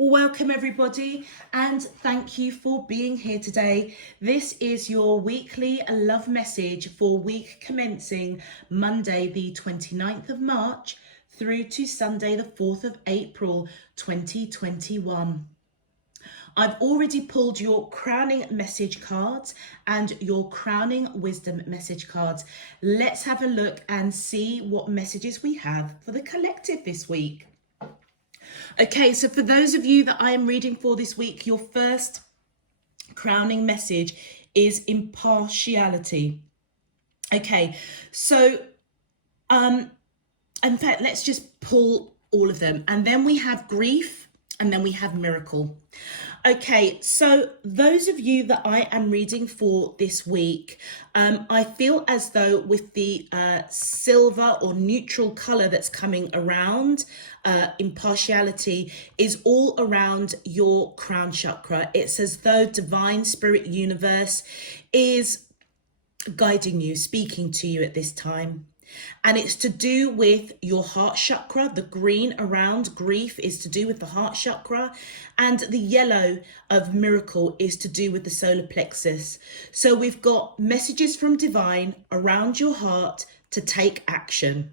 Welcome everybody, and thank you for being here today. This is your weekly love message for week commencing Monday the 29th of March through to Sunday the 4th of April 2021. I've already pulled your crowning message cards and your crowning wisdom message cards. Let's have a look and see what messages we have for the collective this week. Okay, so for those of you that I am reading for this week, your first crowning message is impartiality. Okay, so in fact, let's just pull all of them. And then we have grief, and then we have miracle. Okay, so those of you that I am reading for this week, I feel as though with the silver or neutral color that's coming around, impartiality is all around your crown chakra. It's as though divine spirit universe is guiding you, speaking to you at this time. And it's to do with your heart chakra. The green around grief is to do with the heart chakra, and the yellow of miracle is to do with the solar plexus. So we've got messages from divine around your heart to take action.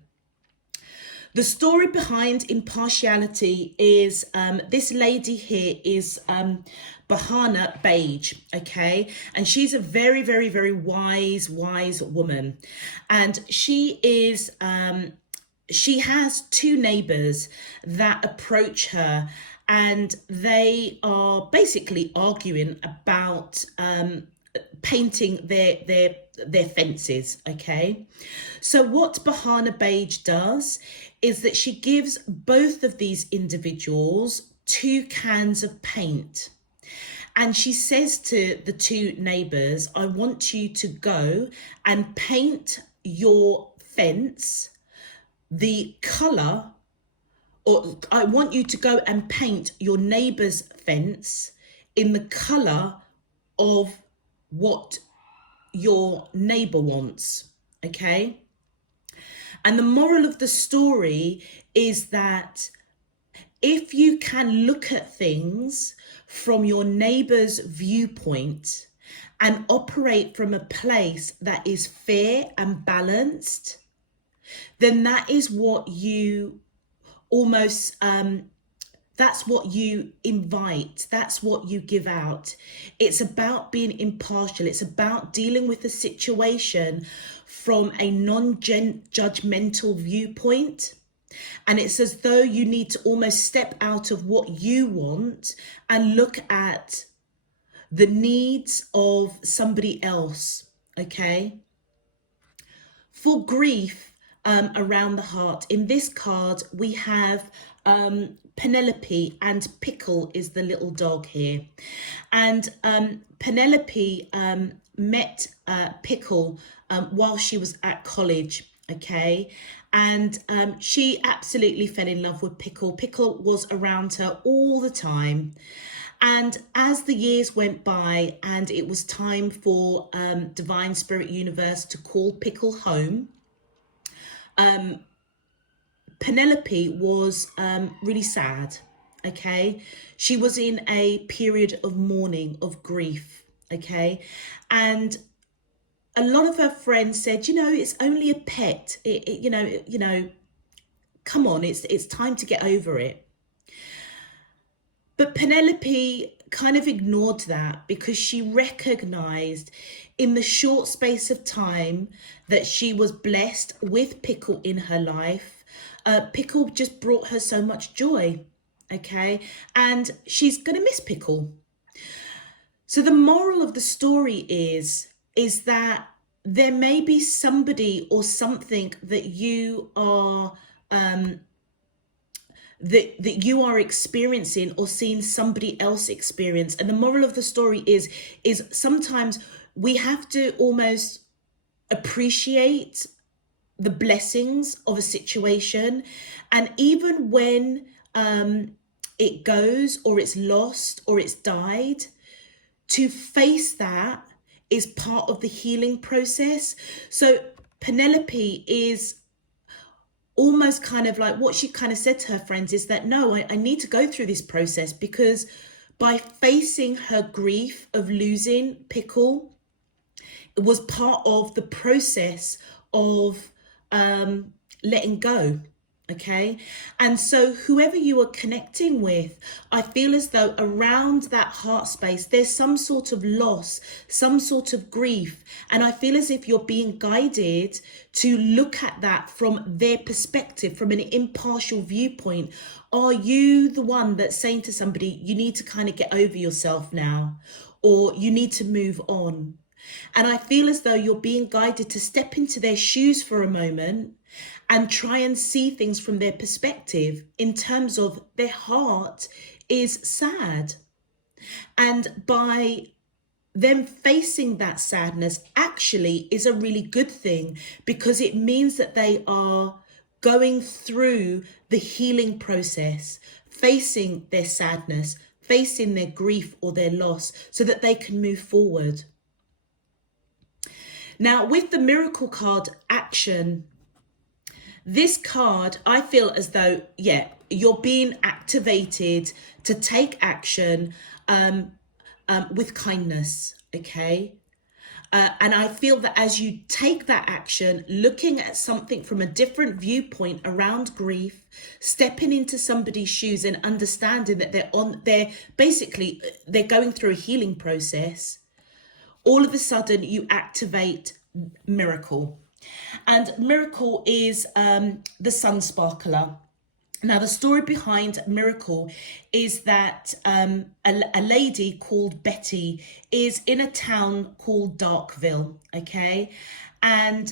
The story behind impartiality is this lady here is Bahana Beige, okay? And she's a very, very, very wise woman. And she is, she has two neighbors that approach her, and they are basically arguing about painting their fences, okay? So what Bahana Beige does is that she gives both of these individuals 2 cans of paint. And she says to the two neighbors, I want you to go and paint your fence the color, or I want you to go and paint your neighbor's fence in the color of what your neighbor wants, okay? And the moral of the story is that if you can look at things from your neighbor's viewpoint and operate from a place that is fair and balanced, then that is what you almost, that's what you invite. That's what you give out. It's about being impartial. It's about dealing with the situation from a non-judgmental viewpoint. And it's as though you need to almost step out of what you want and look at the needs of somebody else, okay? For grief around the heart, in this card, we have Penelope, and Pickle is the little dog here. And Penelope met Pickle while she was at college, okay? And she absolutely fell in love with Pickle. Pickle was around her all the time. And as the years went by and it was time for Divine Spirit Universe to call Pickle home, Penelope was really sad, okay? She was in a period of mourning, of grief, okay? And a lot of her friends said, you know, it's only a pet. You know, come on, it's time to get over it. But Penelope kind of ignored that because she recognized in the short space of time that she was blessed with Pickle in her life. Pickle just brought her so much joy, okay? And she's going to miss Pickle. So the moral of the story is that there may be somebody or something that you are that you are experiencing or seeing somebody else experience. And the moral of the story is sometimes we have to almost appreciate the blessings of a situation. And even when it goes or it's lost or it's died, to face that is part of the healing process. So Penelope is almost kind of like what she kind of said to her friends is that, no, I need to go through this process, because by facing her grief of losing Pickle, it was part of the process of letting go. Okay. And so whoever you are connecting with, I feel as though around that heart space, there's some sort of loss, some sort of grief. And I feel as if you're being guided to look at that from their perspective, from an impartial viewpoint. Are you the one that's saying to somebody, you need to kind of get over yourself now, or you need to move on? And I feel as though you're being guided to step into their shoes for a moment and try and see things from their perspective, in terms of their heart is sad. And by them facing that sadness actually is a really good thing, because it means that they are going through the healing process, facing their sadness, facing their grief or their loss, so that they can move forward. Now, with the Miracle card, action, this card, I feel as though, yeah, you're being activated to take action with kindness, okay? And I feel that as you take that action, looking at something from a different viewpoint around grief, stepping into somebody's shoes and understanding that they're going through a healing process, all of a sudden you activate Miracle. And Miracle is the sun sparkler. Now, the story behind Miracle is that a lady called Betty is in a town called Darkville, okay? And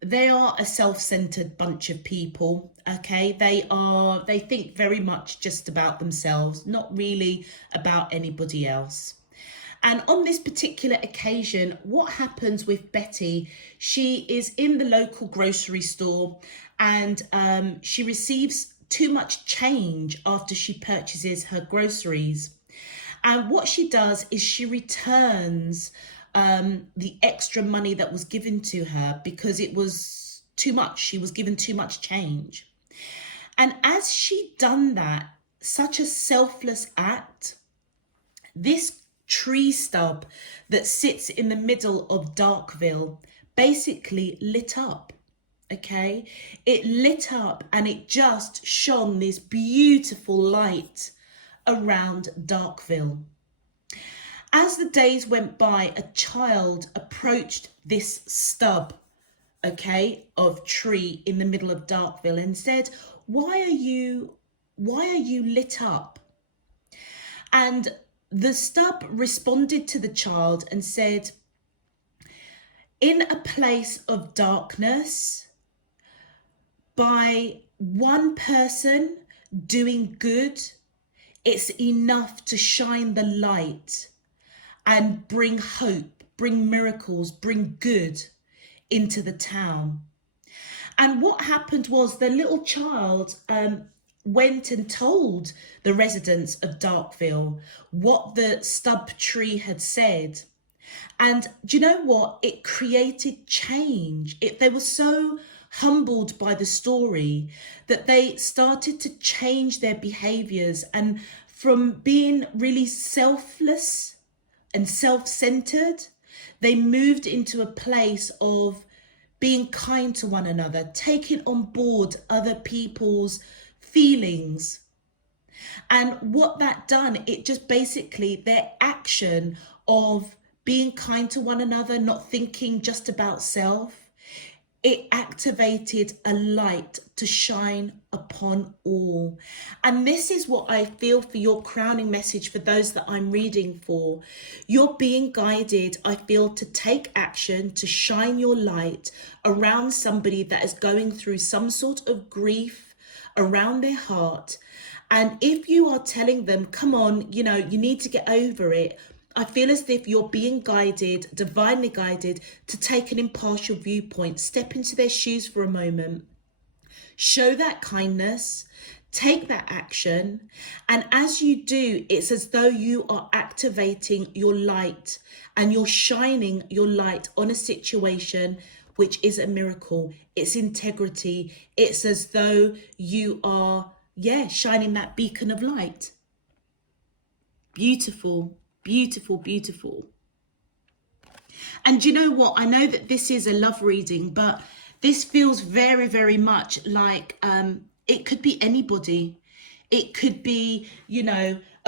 they are a self-centered bunch of people, okay? They think very much just about themselves, not really about anybody else. And on this particular occasion, what happens with Betty, she is in the local grocery store, and she receives too much change after she purchases her groceries. And what she does is she returns the extra money that was given to her, because it was too much. She was given too much change. And as she done that, such a selfless act, this tree stub that sits in the middle of Darkville basically lit up. Okay, it lit up and it just shone this beautiful light around Darkville. As the days went by, a child approached this stub, okay, of tree in the middle of Darkville and said, why are you lit up? And the stub responded to the child and said, in a place of darkness, by one person doing good, it's enough to shine the light and bring hope, bring miracles, bring good into the town. And what happened was the little child went and told the residents of Darkville what the stub tree had said. And do you know what? It created change. They were so humbled by the story that they started to change their behaviors, and from being really selfless and self-centered, they moved into a place of being kind to one another, taking on board other people's feelings. And what that done, it just basically, their action of being kind to one another, not thinking just about self, it activated a light to shine upon all. And this is what I feel for your crowning message for those that I'm reading for. You're being guided, I feel, to take action, to shine your light around somebody that is going through some sort of grief around their heart. And if you are telling them, come on, you need to get over it, I feel as if you're being guided, divinely guided, to take an impartial viewpoint, step into their shoes for a moment, show that kindness, take that action. And as you do, it's as though you are activating your light and you're shining your light on a situation which is a miracle. It's integrity. It's as though you are, shining that beacon of light. Beautiful, beautiful, beautiful. And you know what? I know that this is a love reading, but this feels very, very much like it could be anybody. It could be,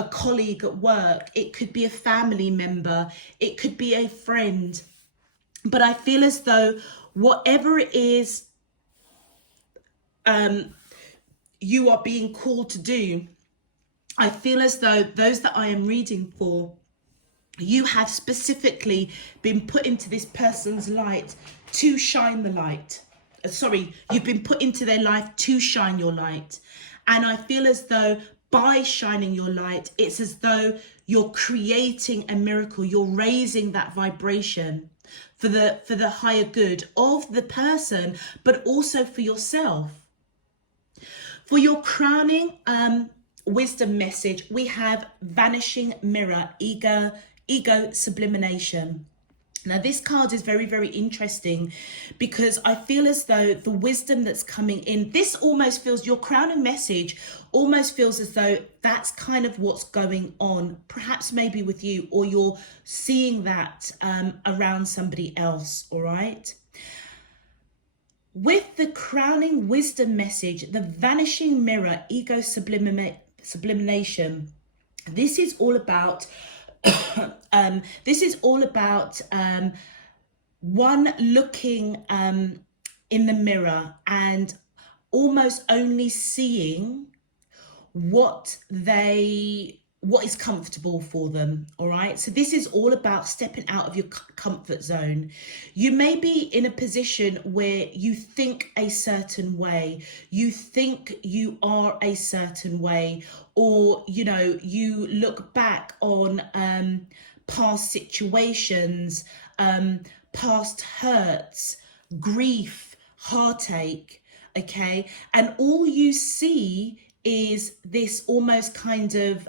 a colleague at work. It could be a family member. It could be a friend. But I feel as though whatever it is you are being called to do, I feel as though those that I am reading for, you have specifically been put into this person's light to shine the light. You've been put into their life to shine your light. And I feel as though by shining your light, it's as though you're creating a miracle. You're raising that vibration for the higher good of the person, but also for yourself. For your crowning wisdom message, we have vanishing mirror, ego sublimation. Now this card is very, very interesting because I feel as though the wisdom that's coming in, this almost feels, your crowning message almost feels as though that's kind of what's going on, perhaps maybe with you, or you're seeing that around somebody else, all right? With the crowning wisdom message, the vanishing mirror, ego sublimation, this is all about one looking in the mirror and almost only seeing what is comfortable for them. All right, so this is all about stepping out of your comfort zone. You may be in a position where you think a certain way, you think you are a certain way, or you look back on past situations, past hurts, grief, heartache, okay, and all you see is this almost kind of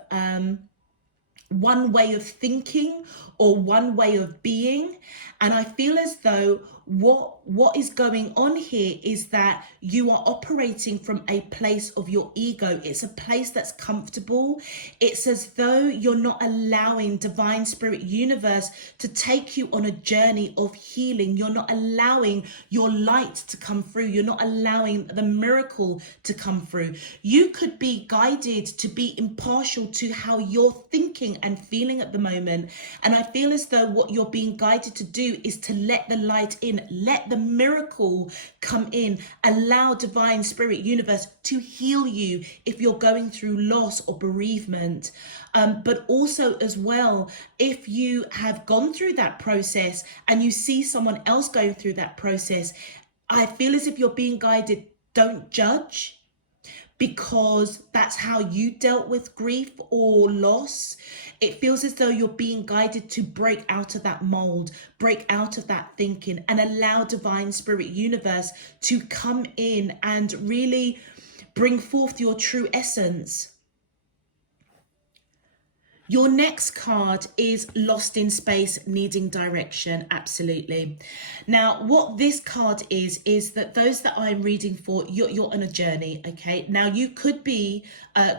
one way of thinking or one way of being. And I feel as though what is going on here is that you are operating from a place of your ego. It's a place that's comfortable. It's as though you're not allowing divine spirit universe to take you on a journey of healing. You're not allowing your light to come through. You're not allowing the miracle to come through. You could be guided to be impartial to how you're thinking and feeling at the moment. And I feel as though what you're being guided to do is to let the light in, let the miracle come in, allow divine spirit universe to heal you if you're going through loss or bereavement. But also as well, if you have gone through that process and you see someone else going through that process, I feel as if you're being guided, don't judge, because that's how you dealt with grief or loss. It feels as though you're being guided to break out of that mold, break out of that thinking, and allow divine spirit universe to come in and really bring forth your true essence. Your next card is lost in space, needing direction. Absolutely. Now, what this card is that those that I'm reading for, you're on a journey, okay? Now, you could be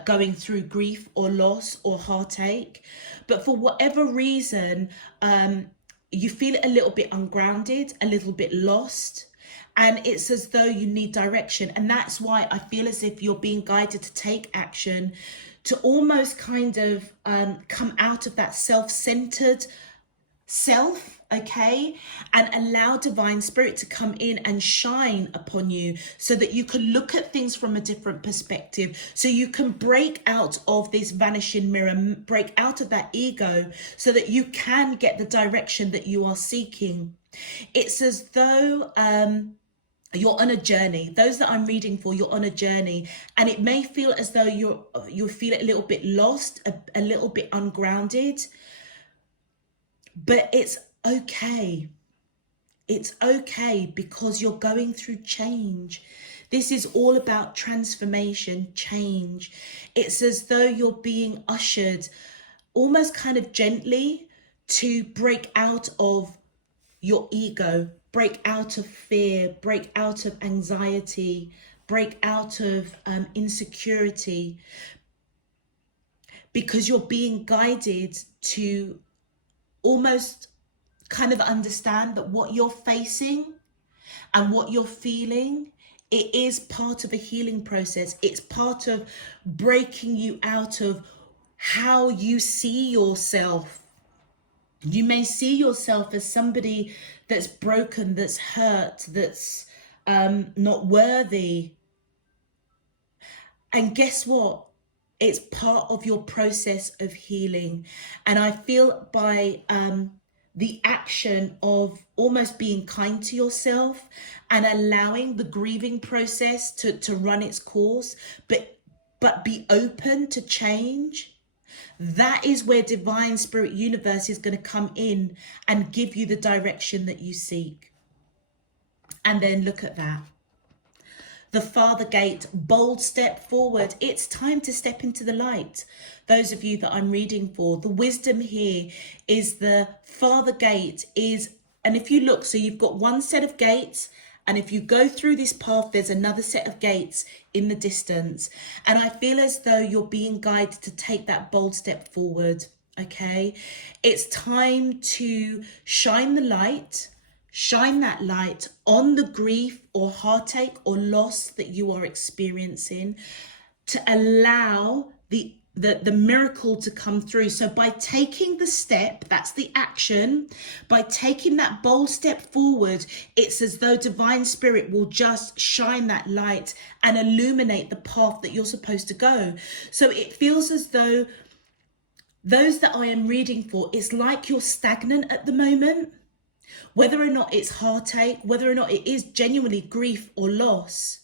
going through grief or loss or heartache, but for whatever reason, you feel a little bit ungrounded, a little bit lost. And it's as though you need direction. And that's why I feel as if you're being guided to take action, to almost kind of come out of that self-centered self, okay, and allow divine spirit to come in and shine upon you so that you can look at things from a different perspective, so you can break out of this vanishing mirror, break out of that ego, so that you can get the direction that you are seeking. It's as though you're on a journey. Those that I'm reading for, you're on a journey, and it may feel as though you feel a little bit lost, a little bit ungrounded, but it's okay. It's okay, because you're going through change. This is all about transformation, change. It's as though you're being ushered almost kind of gently to break out of your ego, break out of fear, break out of anxiety, break out of insecurity, because you're being guided to almost kind of understand that what you're facing and what you're feeling, it is part of a healing process. It's part of breaking you out of how you see yourself. You may see yourself as somebody that's broken, that's hurt, that's not worthy. And guess what? It's part of your process of healing. And I feel by the action of almost being kind to yourself and allowing the grieving process to run its course, but be open to change. That is where divine spirit universe is going to come in and give you the direction that you seek. And then look at that. The Father Gate, bold step forward. It's time to step into the light. Those of you that I'm reading for, the wisdom here is the Father Gate is, and if you look, so you've got one set of gates, and if you go through this path, there's another set of gates in the distance. And I feel as though you're being guided to take that bold step forward, okay? It's time to shine the light. Shine that light on the grief or heartache or loss that you are experiencing, to allow the miracle to come through. So by taking the step, that's the action, by taking that bold step forward, it's as though divine spirit will just shine that light and illuminate the path that you're supposed to go. So it feels as though those that I am reading for, it's like you're stagnant at the moment. Whether or not it's heartache, whether or not it is genuinely grief or loss,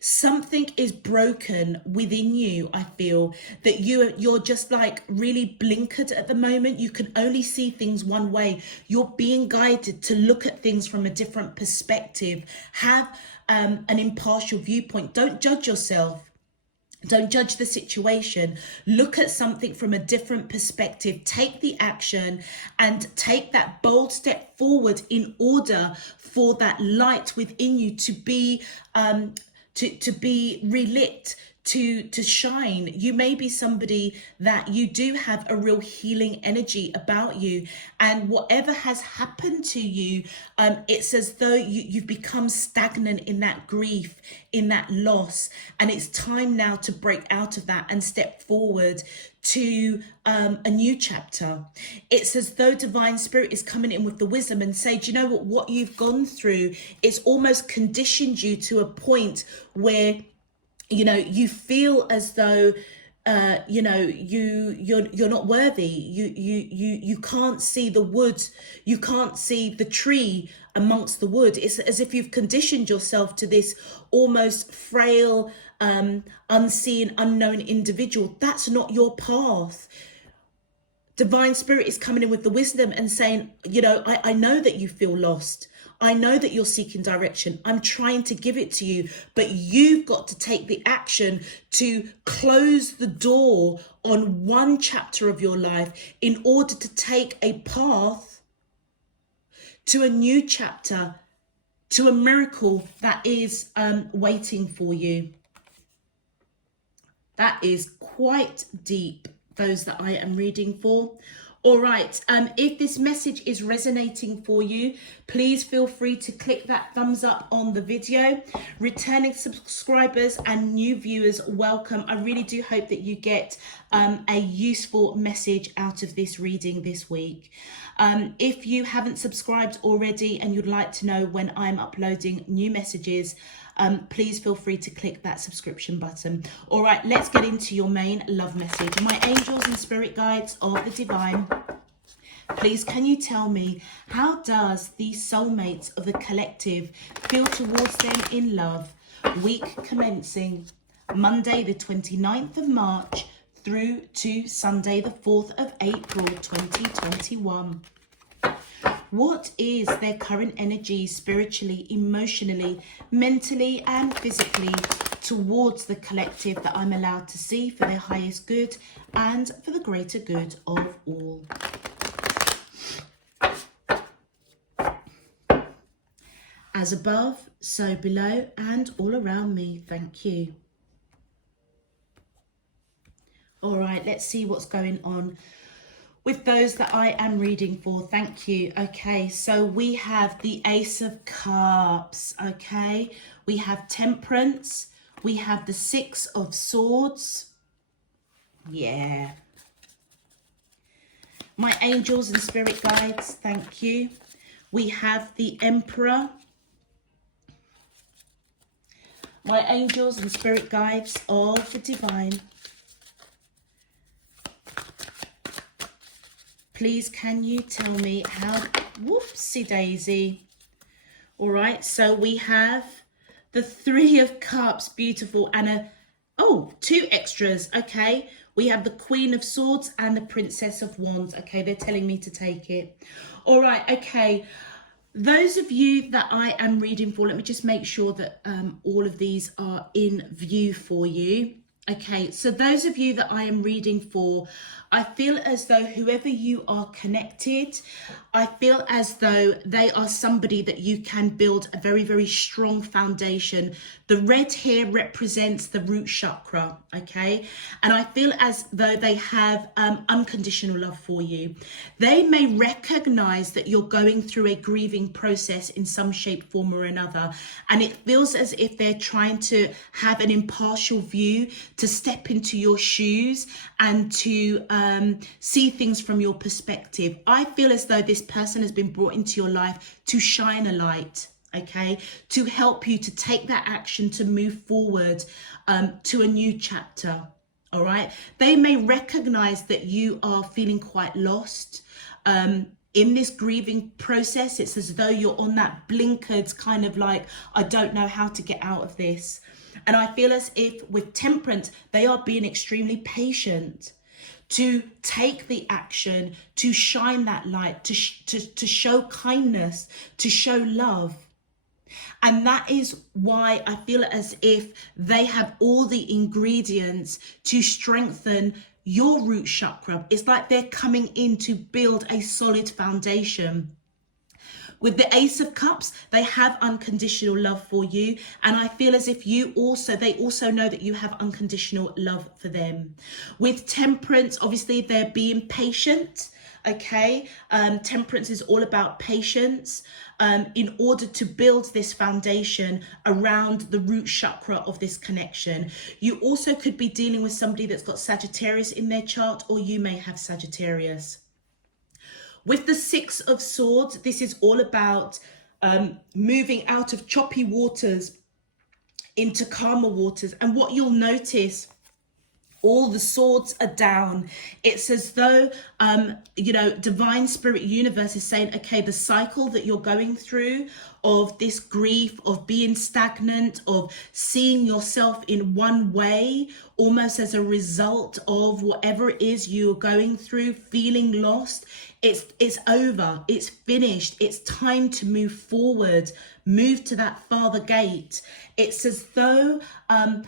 something is broken within you. I feel that you're just like really blinkered at the moment. You can only see things one way. You're being guided to look at things from a different perspective. Have an impartial viewpoint. Don't judge yourself. Don't judge the situation. Look at something from a different perspective. Take the action and take that bold step forward in order for that light within you to be relit, to shine. You may be somebody that you do have a real healing energy about you, and whatever has happened to you, it's as though you've become stagnant in that grief, in that loss, and it's time now to break out of that and step forward to a new chapter. It's as though divine spirit is coming in with the wisdom and say, do you know what you've gone through, it's almost conditioned you to a point where you feel as though you're not worthy. You can't see the wood, you can't see the tree amongst the wood. It's as if you've conditioned yourself to this almost frail, unseen, unknown individual. That's not your path. Divine spirit is coming in with the wisdom and saying, I know that you feel lost. I know that you're seeking direction. I'm trying to give it to you, but you've got to take the action to close the door on one chapter of your life in order to take a path to a new chapter, to a miracle that is waiting for you. That is quite deep, those that I am reading for. All right, if this message is resonating for you, please feel free to click that thumbs up on the video. Returning subscribers and new viewers, welcome. I really do hope that you get a useful message out of this reading this week. If you haven't subscribed already and you'd like to know when I'm uploading new messages, please feel free to click that subscription button. All right, let's get into your main love message. My angels and spirit guides of the divine, please can you tell me, how does the soulmates of the collective feel towards them in love, week commencing Monday the 29th of March through to Sunday the 4th of April 2021? What is their current energy spiritually, emotionally, mentally and physically towards the collective that I'm allowed to see for their highest good and for the greater good of all? as above, so below, and all around me. Thank you. All right, let's see what's going on with those that I am reading for. Thank you. Okay, so we have the Ace of Cups. Okay, we have Temperance. We have the Six of Swords. Yeah. My angels and spirit guides, thank you. We have the Emperor. My angels and spirit guides of the divine. Please, can you tell me how... Whoopsie daisy. All right, so we have the Three of Cups, beautiful, and two extras. Okay, we have the Queen of Swords and the Princess of Wands. Okay, they're telling me to take it. All right, okay. Those of you that I am reading for, let me just make sure that all of these are in view for you. Okay, so those of you that I am reading for, I feel as though whoever you are connected, I feel as though they are somebody that you can build a very, very strong foundation. The red here represents the root chakra, okay? And I feel as though they have unconditional love for you. They may recognize that you're going through a grieving process in some shape, form or another. And it feels as if they're trying to have an impartial view, to step into your shoes and to see things from your perspective. I feel as though this person has been brought into your life to shine a light, okay, to help you to take that action to move forward to a new chapter. All right, they may recognize that you are feeling quite lost in this grieving process. It's as though you're on that blinkered kind of like, I don't know how to get out of this. And I feel as if with Temperance, they are being extremely patient to take the action, to shine that light, to show kindness, to show love. And that is why I feel as if they have all the ingredients to strengthen your root chakra. It's like they're coming in to build a solid foundation. With the Ace of Cups, they have unconditional love for you. And I feel as if they also know that you have unconditional love for them. With Temperance, obviously they're being patient. Okay, Temperance is all about patience in order to build this foundation around the root chakra of this connection. You also could be dealing with somebody that's got Sagittarius in their chart, or you may have Sagittarius. With the Six of Swords, this is all about moving out of choppy waters into calmer waters. And what you'll notice, all the swords are down. It's as though, divine spirit universe is saying, okay, the cycle that you're going through of this grief, of being stagnant, of seeing yourself in one way, almost as a result of whatever it is you're going through, feeling lost, it's over, it's finished, it's time to move forward, move to that farther gate. It's as though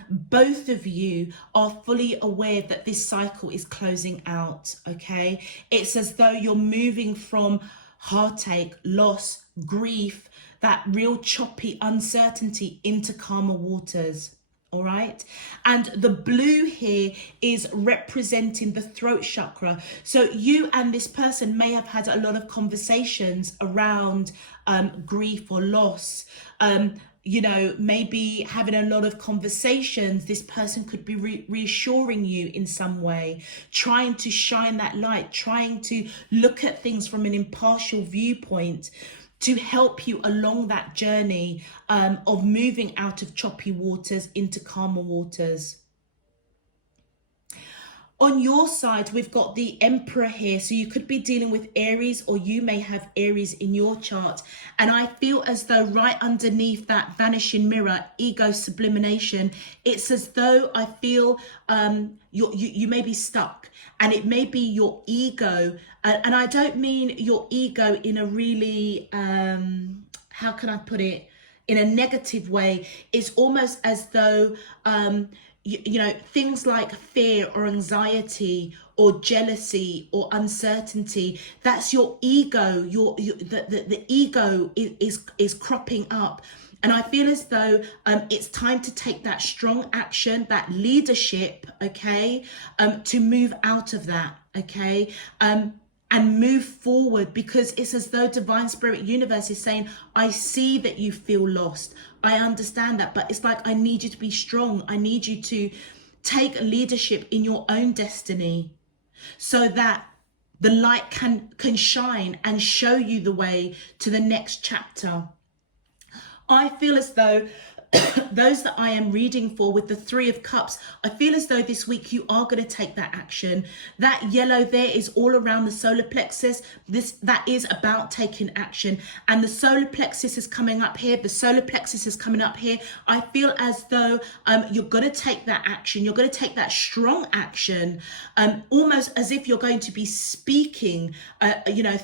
both of you are fully aware that this cycle is closing out, okay? It's as though you're moving from heartache, loss, grief, that real choppy uncertainty into calmer waters. All right. And the blue here is representing the throat chakra. So you and this person may have had a lot of conversations around grief or loss. Maybe having a lot of conversations. This person could be reassuring you in some way, trying to shine that light, trying to look at things from an impartial viewpoint, to help you along that journey of moving out of choppy waters into calmer waters. On your side, we've got the Emperor here. So you could be dealing with Aries, or you may have Aries in your chart. And I feel as though right underneath that vanishing mirror, ego sublimation, it's as though I feel you may be stuck. And it may be your ego. And I don't mean your ego in a really, how can I put it, in a negative way. It's almost as though, things like fear or anxiety or jealousy or uncertainty. That's your ego. The ego is cropping up. And I feel as though it's time to take that strong action, that leadership, okay, to move out of that, okay, and move forward, because it's as though Divine Spirit Universe is saying, I see that you feel lost. I understand that, but it's like, I need you to be strong. I need you to take leadership in your own destiny so that the light can shine and show you the way to the next chapter. I feel as though those that I am reading for with the Three of Cups, I feel as though this week you are going to take that action. That yellow there is all around the solar plexus. That is about taking action. And the solar plexus is coming up here. The solar plexus is coming up here. I feel as though you're going to take that action. You're going to take that strong action, almost as if you're going to be speaking,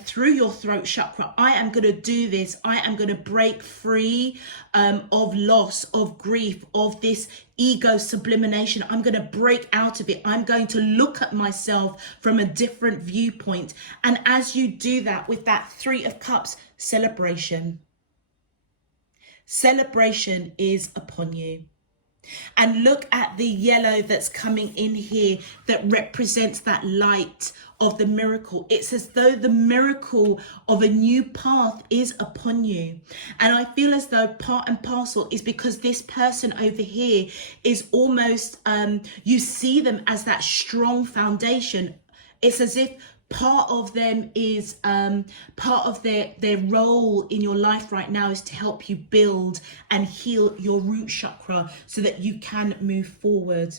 through your throat chakra. I am going to do this. I am going to break free of loss, of grief, of this ego sublimination. I'm going to break out of it. I'm going to look at myself from a different viewpoint. And as you do that with that Three of Cups, celebration is upon you. And look at the yellow that's coming in here that represents that light of the miracle. It's as though the miracle of a new path is upon you. And I feel as though part and parcel is because this person over here is almost, you see them as that strong foundation. It's as if part of them is part of their role in your life right now is to help you build and heal your root chakra so that you can move forward.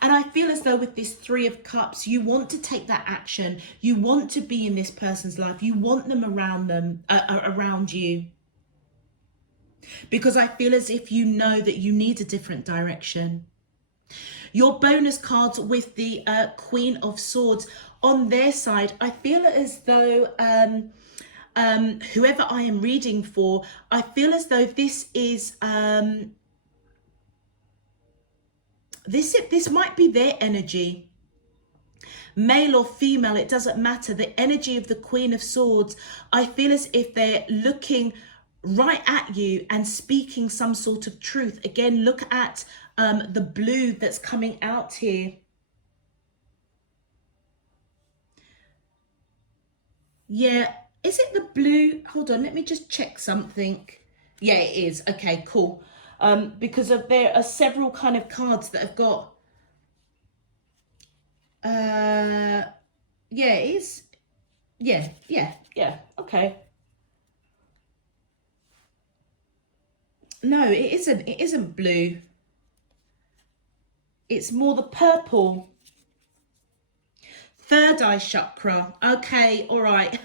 And I feel as though with this Three of Cups, you want to take that action. You want to be in this person's life. You want them around you. Because I feel as if you know that you need a different direction. Your bonus cards with the Queen of Swords, on their side, I feel as though whoever I am reading for, I feel as though this is this might be their energy. Male or female, it doesn't matter. The energy of the Queen of Swords, I feel as if they're looking right at you and speaking some sort of truth. Again, look at the blue that's coming out here. Yeah, is it the blue? Hold on, let me just check something. Yeah, it is. Okay, cool. Because there are several kind of cards that have got yeah, it is. Yeah, okay. No, it isn't blue. It's more the purple. Third eye chakra. Okay, all right.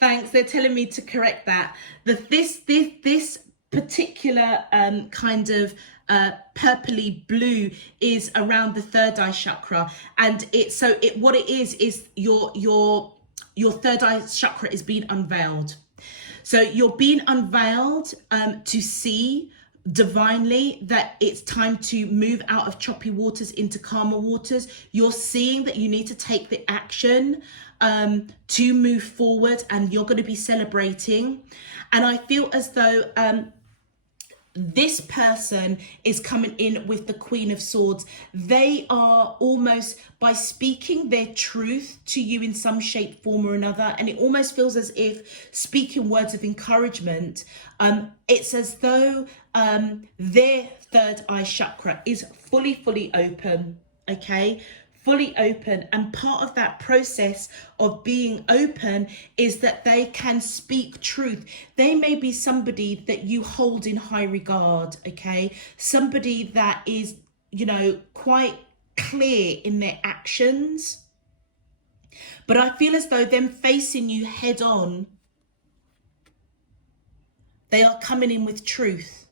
Thanks, they're telling me to correct that. This particular kind of purpley blue is around the third eye chakra, and what it is your third eye chakra is being unveiled. So you're being unveiled to see divinely that it's time to move out of choppy waters into calmer waters. You're seeing that you need to take the action to move forward, and you're going to be celebrating. And I feel as though this person is coming in with the Queen of Swords. They are almost, by speaking their truth to you in some shape, form or another, and it almost feels as if speaking words of encouragement, it's as though their third eye chakra is fully open, okay? Fully open. And part of that process of being open is that they can speak truth. They may be somebody that you hold in high regard, okay? Somebody that is, quite clear in their actions. But I feel as though them facing you head on, they are coming in with truth.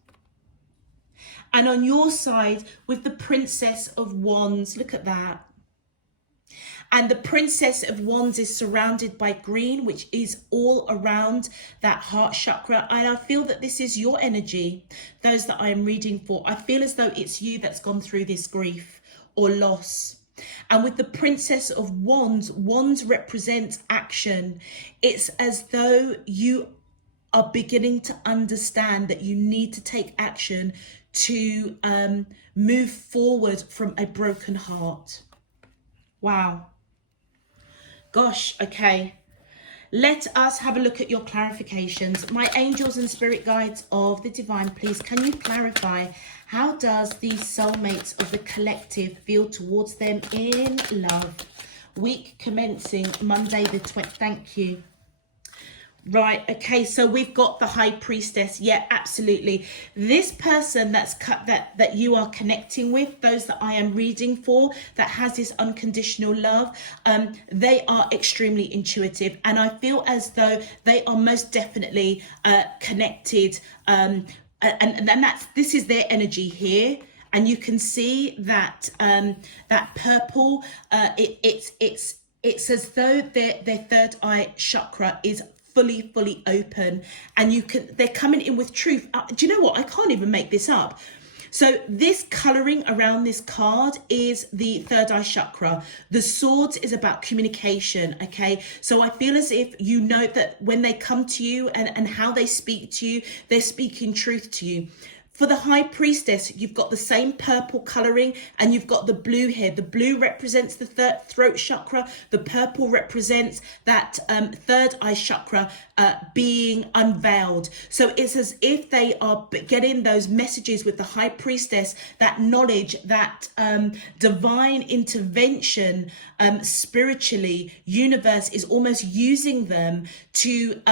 And on your side, with the Princess of Wands, look at that. And the Princess of Wands is surrounded by green, which is all around that heart chakra. And I feel that this is your energy, those that I am reading for. I feel as though it's you that's gone through this grief or loss. And with the Princess of Wands, Wands represents action. It's as though you are beginning to understand that you need to take action to move forward from a broken heart. Wow. Gosh, okay. Let us have a look at your clarifications. My angels and spirit guides of the divine, please, can you clarify, how does these soulmates of the collective feel towards them in love? Week commencing Monday the 20th. Thank you. Right, okay, so we've got the High Priestess. Yeah, absolutely. This person that you are connecting with, those that I am reading for, that has this unconditional love, they are extremely intuitive, and I feel as though they are most definitely connected, and this is their energy here. And you can see that that purple, it's as though their third eye chakra is fully open, and they're coming in with truth. Do you know what? I can't even make this up. So this coloring around this card is the third eye chakra. The swords is about communication, okay? So I feel as if you know that when they come to you and how they speak to you, they're speaking truth to you. For the High Priestess, you've got the same purple colouring and you've got the blue here. The blue represents the throat chakra. The purple represents that third eye chakra being unveiled. So it's as if they are getting those messages with the High Priestess, that knowledge, that divine intervention spiritually. Universe is almost using them to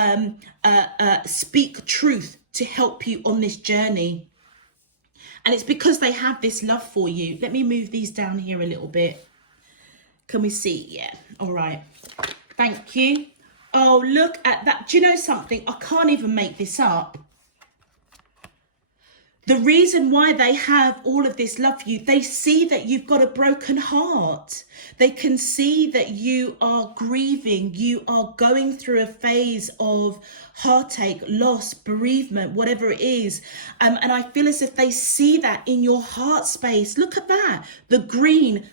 speak truth to help you on this journey. And it's because they have this love for you. Let me move these down here a little bit. Can we see? Yeah. All right. Thank you. Oh, look at that. Do you know something? I can't even make this up. The reason why they have all of this love for you, they see that you've got a broken heart. They can see that you are grieving. You are going through a phase of heartache, loss, bereavement, whatever it is. And I feel as if they see that in your heart space. Look at that. The green.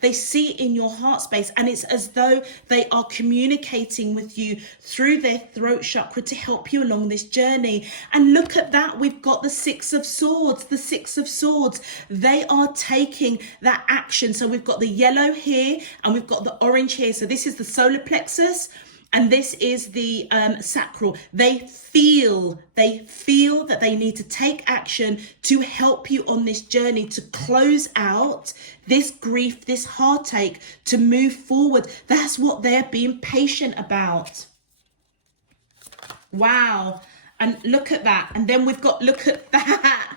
They see it in your heart space. And it's as though they are communicating with you through their throat chakra to help you along this journey. And look at that. We've got the Six of Swords. The Six of Swords. They are taking that action. So we've got the yellow here and we've got the orange here. So this is the solar plexus and this is the sacral. They feel that they need to take action to help you on this journey, to close out this grief, this heartache, to move forward. That's what they're being patient about. Wow. And look at that. And then we've got, look at that.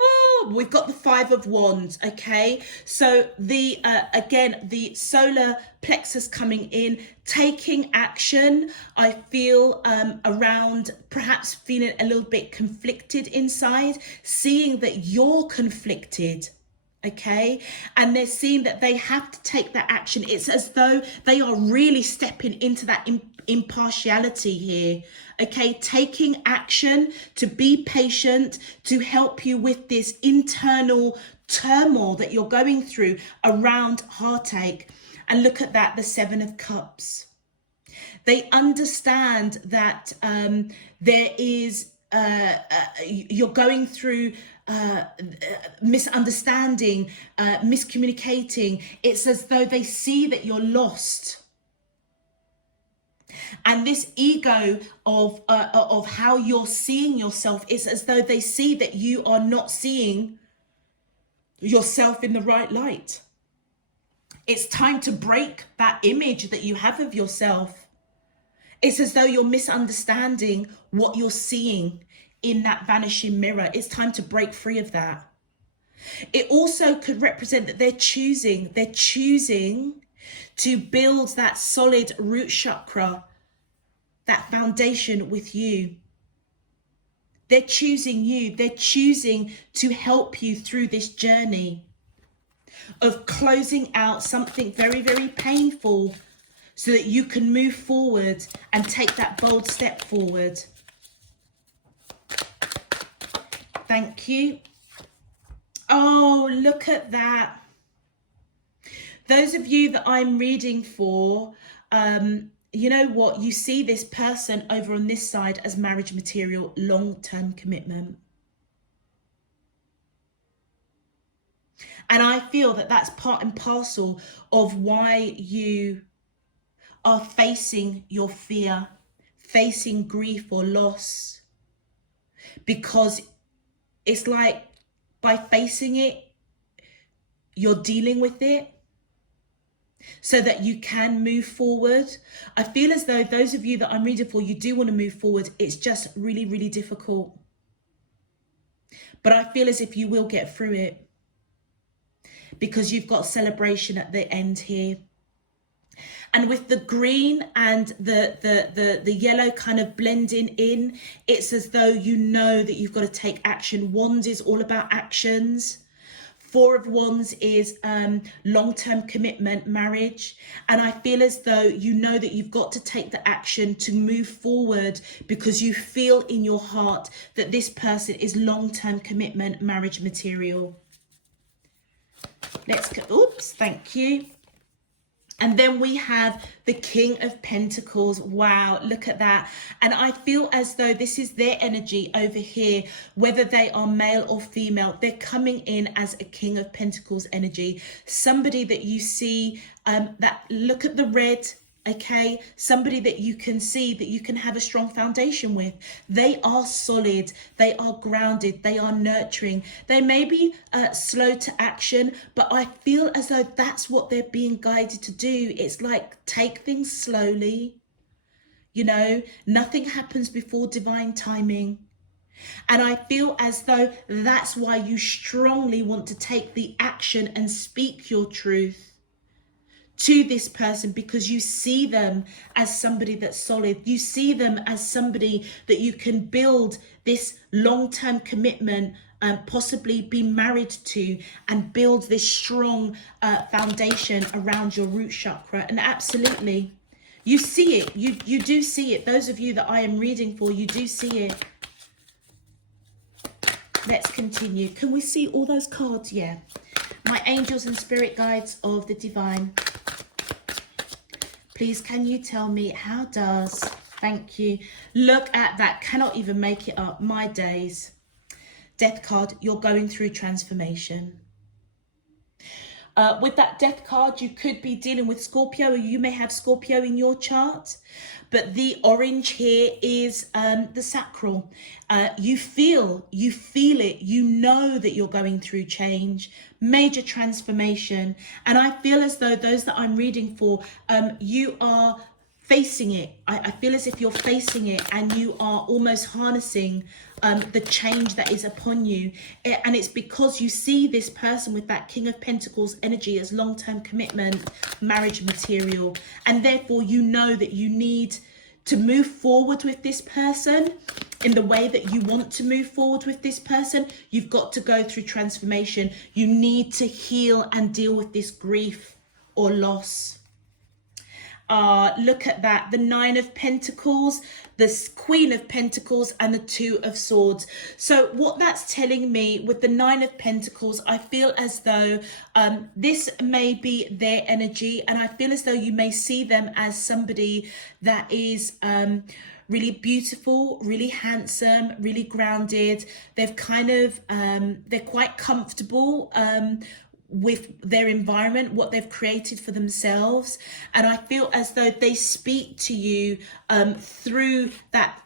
Oh, we've got the Five of Wands. Okay. So the, again, the solar plexus coming in, taking action. I feel around perhaps feeling a little bit conflicted inside, seeing that you're conflicted. Okay, and they're seeing that they have to take that action. It's as though they are really stepping into that impartiality here. Okay, taking action to be patient, to help you with this internal turmoil that you're going through around heartache. And look at that, the Seven of Cups. They understand that there is you're going through misunderstanding, miscommunicating. It's as though they see that you're lost. And this ego of how you're seeing yourself, is as though they see that you are not seeing yourself in the right light. It's time to break that image that you have of yourself. It's as though you're misunderstanding what you're seeing in that vanishing mirror. It's time to break free of that. It also could represent that they're choosing to build that solid root chakra, that foundation with you. They're choosing you. They're choosing to help you through this journey of closing out something very, very painful, so that you can move forward and take that bold step forward. Thank you. Oh, look at that. Those of you that I'm reading for, you know what? You see this person over on this side as marriage material, long-term commitment. And I feel that that's part and parcel of why you are facing your fear, facing grief or loss. Because it's like by facing it, you're dealing with it so that you can move forward. I feel as though those of you that I'm reading for, you do want to move forward. It's just really, really difficult. But I feel as if you will get through it, because you've got celebration at the end here. And with the green and the yellow kind of blending in, it's as though you know that you've got to take action. Wands is all about actions. Four of Wands is long-term commitment, marriage. And I feel as though you know that you've got to take the action to move forward, because you feel in your heart that this person is long-term commitment, marriage material. Let's go. Oops, thank you. And then we have the King of Pentacles. Wow, look at that. And I feel as though this is their energy over here, whether they are male or female. They're coming in as a King of Pentacles energy. Somebody that you see, that look at the red, okay? Somebody that you can see, that you can have a strong foundation with. They are solid. They are grounded. They are nurturing. They may be slow to action, but I feel as though that's what they're being guided to do. It's like, take things slowly. You know, nothing happens before divine timing. And I feel as though that's why you strongly want to take the action and speak your truth to this person, because you see them as somebody that's solid. You see them as somebody that you can build this long-term commitment, possibly be married to, and build this strong foundation around your root chakra. And absolutely, you see it. You do see it. Those of you that I am reading for, you do see it. Let's continue. Can we see all those cards? Yeah. My angels and spirit guides of the divine, please, can you tell me, how does, thank you, look at that, cannot even make it up, my days. Death card, you're going through transformation. With that death card, you could be dealing with Scorpio, or you may have Scorpio in your chart. But the orange here is the sacral. You feel it. You know that you're going through change, major transformation. And I feel as though those that I'm reading for, you are facing it. I feel as if you're facing it, and you are almost harnessing the change that is upon you. And it's because you see this person with that King of Pentacles energy as long-term commitment, marriage material. And therefore you know that you need to move forward with this person in the way that you want to move forward with this person. You've got to go through transformation. You need to heal and deal with this grief or loss. Look at that, the Nine of Pentacles, the Queen of Pentacles, and the Two of Swords. So what that's telling me with the Nine of Pentacles, I feel as though this may be their energy, and I feel as though you may see them as somebody that is really beautiful, really handsome, really grounded. They've kind of, they're quite comfortable with their environment, what they've created for themselves. And I feel as though they speak to you through that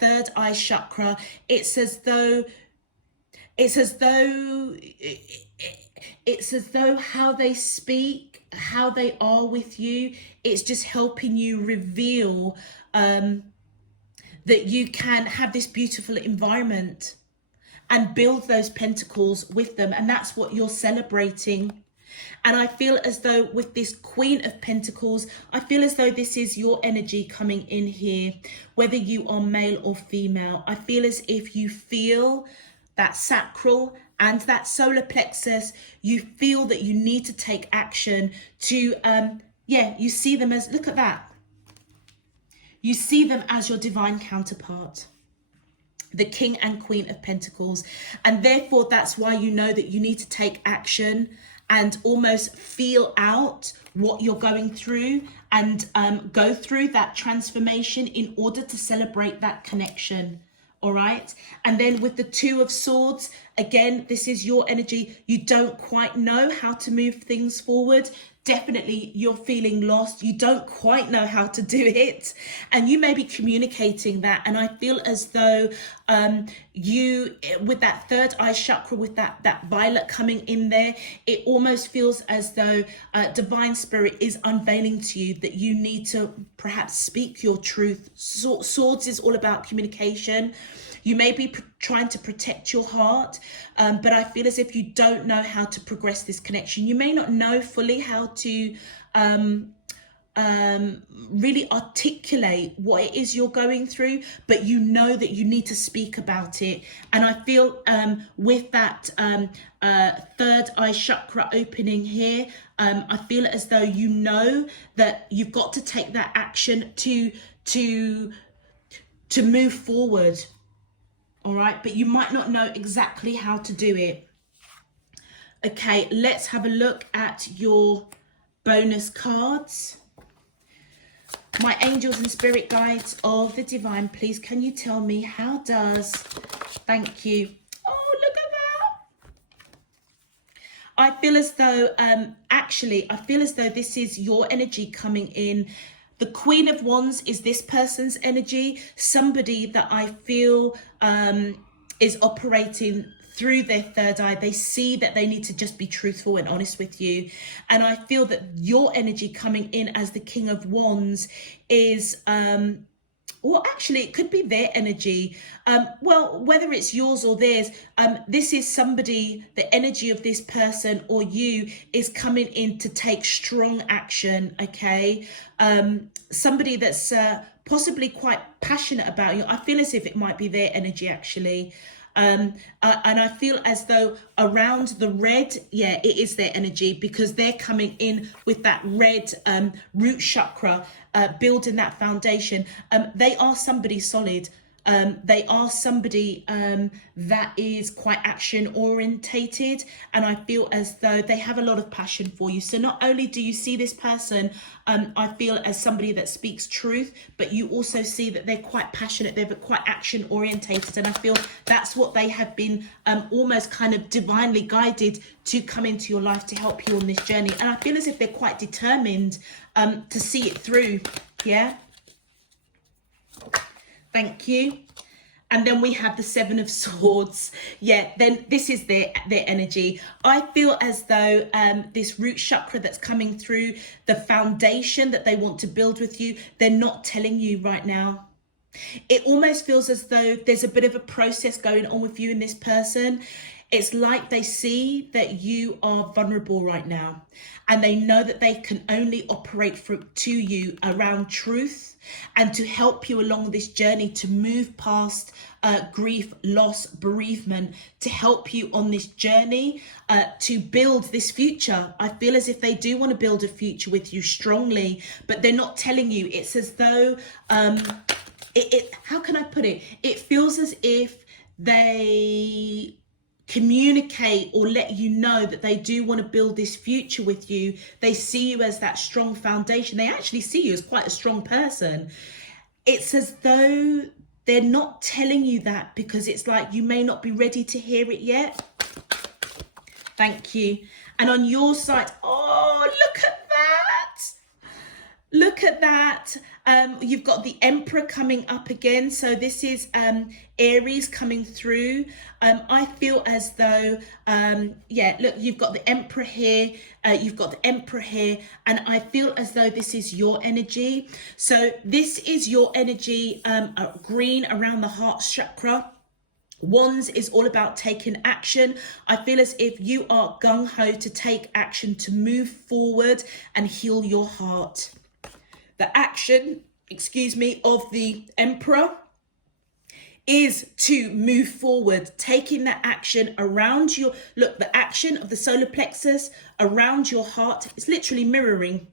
third eye chakra. It's as though how they speak, how they are with you, it's just helping you reveal that you can have this beautiful environment and build those pentacles with them. And that's what you're celebrating. And I feel as though with this Queen of Pentacles, I feel as though this is your energy coming in here, whether you are male or female. I feel as if you feel that sacral and that solar plexus, you feel that you need to take action to, you see them as, look at that. You see them as your divine counterpart, the King and Queen of Pentacles. And therefore, that's why you know that you need to take action and almost feel out what you're going through, and go through that transformation in order to celebrate that connection. All right. And then with the Two of Swords, again, this is your energy. You don't quite know how to move things forward. Definitely you're feeling lost. You don't quite know how to do it. And you may be communicating that. And I feel as though you, with that third eye chakra, with that violet coming in there, it almost feels as though divine spirit is unveiling to you that you need to perhaps speak your truth. Swords is all about communication. You may be trying to protect your heart, but I feel as if you don't know how to progress this connection. You may not know fully how to really articulate what it is you're going through, but you know that you need to speak about it. And I feel with that third eye chakra opening here, I feel as though you know that you've got to take that action to move forward. All right, but you might not know exactly how to do it. Okay, let's have a look at your bonus cards. My angels and spirit guides of the divine, please can you tell me how does, thank you. Oh, look at that. I feel as though, I feel as though this is your energy coming in. The Queen of Wands is this person's energy, somebody that I feel is operating through their third eye. They see that they need to just be truthful and honest with you. And I feel that your energy coming in as the King of Wands is, well, actually, it could be their energy. Well, whether it's yours or theirs, this is somebody, the energy of this person or you is coming in to take strong action, okay? Somebody that's possibly quite passionate about you. I feel as if it might be their energy, actually. And I feel as though around the red, yeah, it is their energy, because they're coming in with that red root chakra, building that foundation. They are somebody solid. They are somebody that is quite action orientated, and I feel as though they have a lot of passion for you. So not only do you see this person, I feel as somebody that speaks truth, but you also see that they're quite passionate, they're quite action orientated, and I feel that's what they have been almost kind of divinely guided to come into your life to help you on this journey. And I feel as if they're quite determined to see it through. Yeah. Thank you. And then we have the Seven of Swords. Yeah, then this is their energy. I feel as though this root chakra that's coming through, the foundation that they want to build with you, they're not telling you right now. It almost feels as though there's a bit of a process going on with you and this person. It's like they see that you are vulnerable right now, and they know that they can only operate to you around truth and to help you along this journey to move past grief, loss, bereavement, to help you on this journey to build this future. I feel as if they do want to build a future with you strongly, but they're not telling you. It's as though, how can I put it? It feels as if they communicate or let you know that they do want to build this future with you. They see you as that strong foundation. They actually see you as quite a strong person. It's as though they're not telling you that because it's like you may not be ready to hear it yet. Thank you. And on your side, oh, look at that. Look at that. You've got the Emperor coming up again. So this is Aries coming through. I feel as though, yeah, look, you've got the Emperor here. You've got the Emperor here. And I feel as though this is your energy. So this is your energy, green around the heart chakra. Wands is all about taking action. I feel as if you are gung-ho to take action, to move forward and heal your heart. The action, of the Emperor is to move forward, taking that action around your, look, the action of the solar plexus around your heart. It's literally mirroring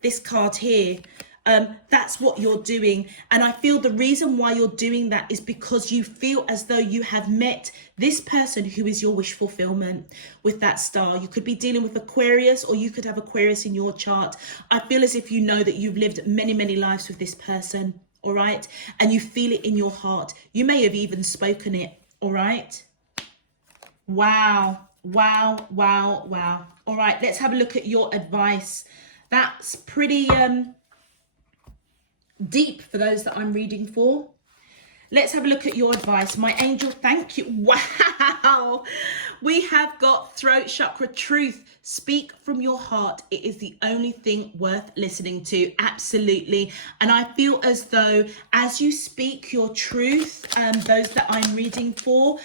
this card here. That's what you're doing. And I feel the reason why you're doing that is because you feel as though you have met this person who is your wish fulfillment with that star. You could be dealing with Aquarius, or you could have Aquarius in your chart. I feel as if you know that you've lived many, many lives with this person, all right? And you feel it in your heart. You may have even spoken it, all right? Wow, wow, wow, wow. All right, let's have a look at your advice. That's pretty deep for those that I'm reading for. Let's have a look at your advice. My angel, thank you. Wow. We have got throat chakra truth. Speak from your heart. It is the only thing worth listening to. Absolutely. And I feel as though as you speak your truth, those that I'm reading for,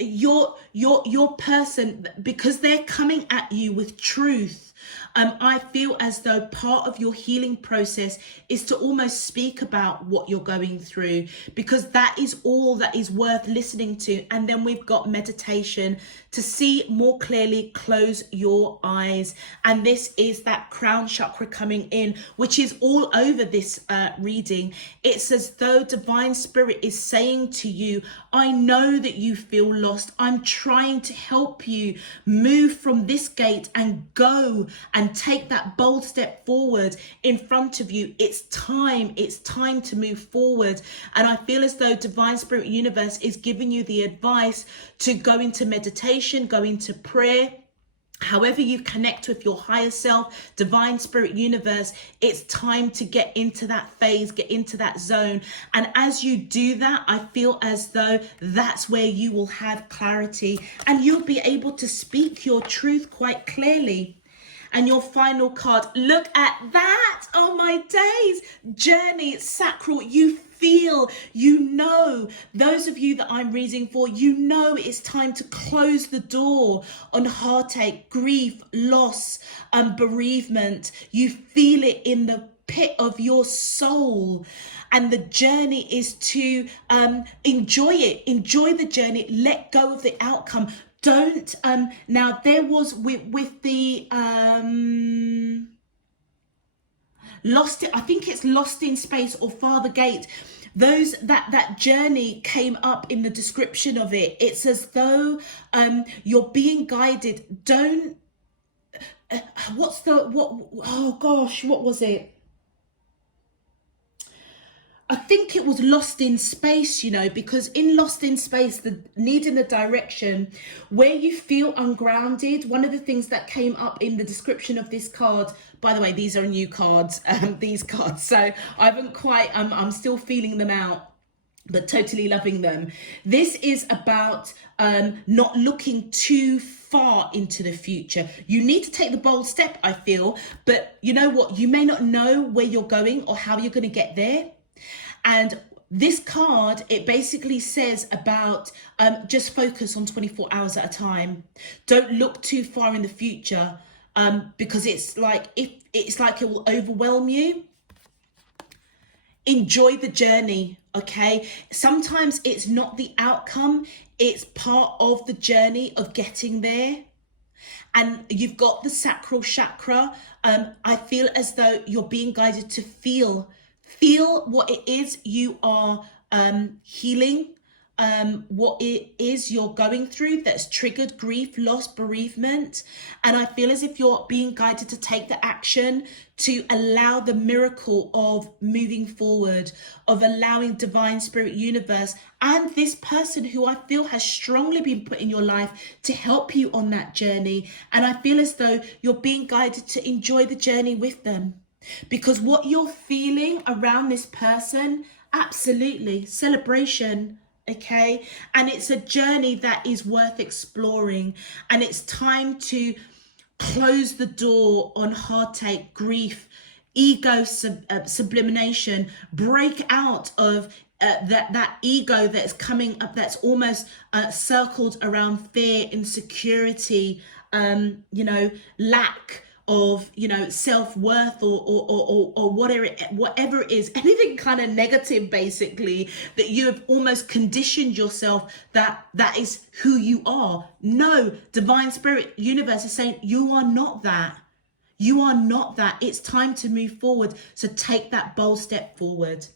your person, because they're coming at you with truth, I feel as though part of your healing process is to almost speak about what you're going through, because that is all that is worth listening to. And then we've got meditation to see more clearly. Close your eyes. And this is that crown chakra coming in, which is all over this reading. It's as though divine spirit is saying to you, I know that you feel lost. I'm trying to help you move from this gate and go and take that bold step forward in front of you. It's time to move forward. And I feel as though divine spirit universe is giving you the advice to go into meditation, go into prayer. However you connect with your higher self, divine spirit universe, it's time to get into that phase, get into that zone. And as you do that, I feel as though that's where you will have clarity and you'll be able to speak your truth quite clearly. And your final card, look at that. Oh my days. Journey, sacral, you feel, you know, those of you that I'm reading for, you know it's time to close the door on heartache, grief, loss, bereavement. You feel it in the pit of your soul, and the journey is to enjoy it, enjoy the journey, let go of the outcome. Don't now there was with the lost, I think it's Lost in Space or Father Gate, those that journey came up in the description of it. It's as though you're being guided. Don't oh gosh, what was it? I think it was Lost in Space, you know, because in Lost in Space, the needing a direction, where you feel ungrounded, one of the things that came up in the description of this card, by the way, these are new cards, these cards, so I haven't quite, I'm still feeling them out, but totally loving them. This is about not looking too far into the future. You need to take the bold step, I feel, but you know what? You may not know where you're going or how you're going to get there. And this card, it basically says about just focus on 24 hours at a time. Don't look too far in the future because it's like it will overwhelm you. Enjoy the journey, okay? Sometimes it's not the outcome, it's part of the journey of getting there. And you've got the sacral chakra. I feel as though you're being guided to feel what it is you are healing, what it is you're going through that's triggered grief, loss, bereavement. And I feel as if you're being guided to take the action to allow the miracle of moving forward, of allowing divine spirit universe and this person who I feel has strongly been put in your life to help you on that journey. And I feel as though you're being guided to enjoy the journey with them. Because what you're feeling around this person, absolutely, celebration, okay? And it's a journey that is worth exploring. And it's time to close the door on heartache, grief, ego sublimation, break out of that ego that's coming up, that's almost circled around fear, insecurity, lack of self-worth or whatever it is, anything kind of negative basically, that you have almost conditioned yourself that is who you are. No, divine spirit universe is saying you are not that. You are not that. It's time to move forward. So take that bold step forward.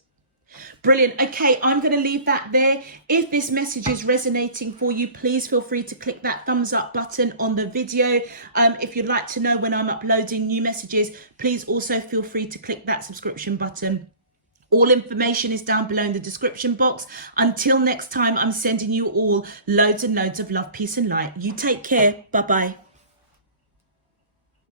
Brilliant. Okay, I'm going to leave that there. If this message is resonating for you, please feel free to click that thumbs up button on the video. If you'd like to know when I'm uploading new messages, please also feel free to click that subscription button. All information is down below in the description box. Until next time, I'm sending you all loads and loads of love, peace and light. You take care. Bye-bye.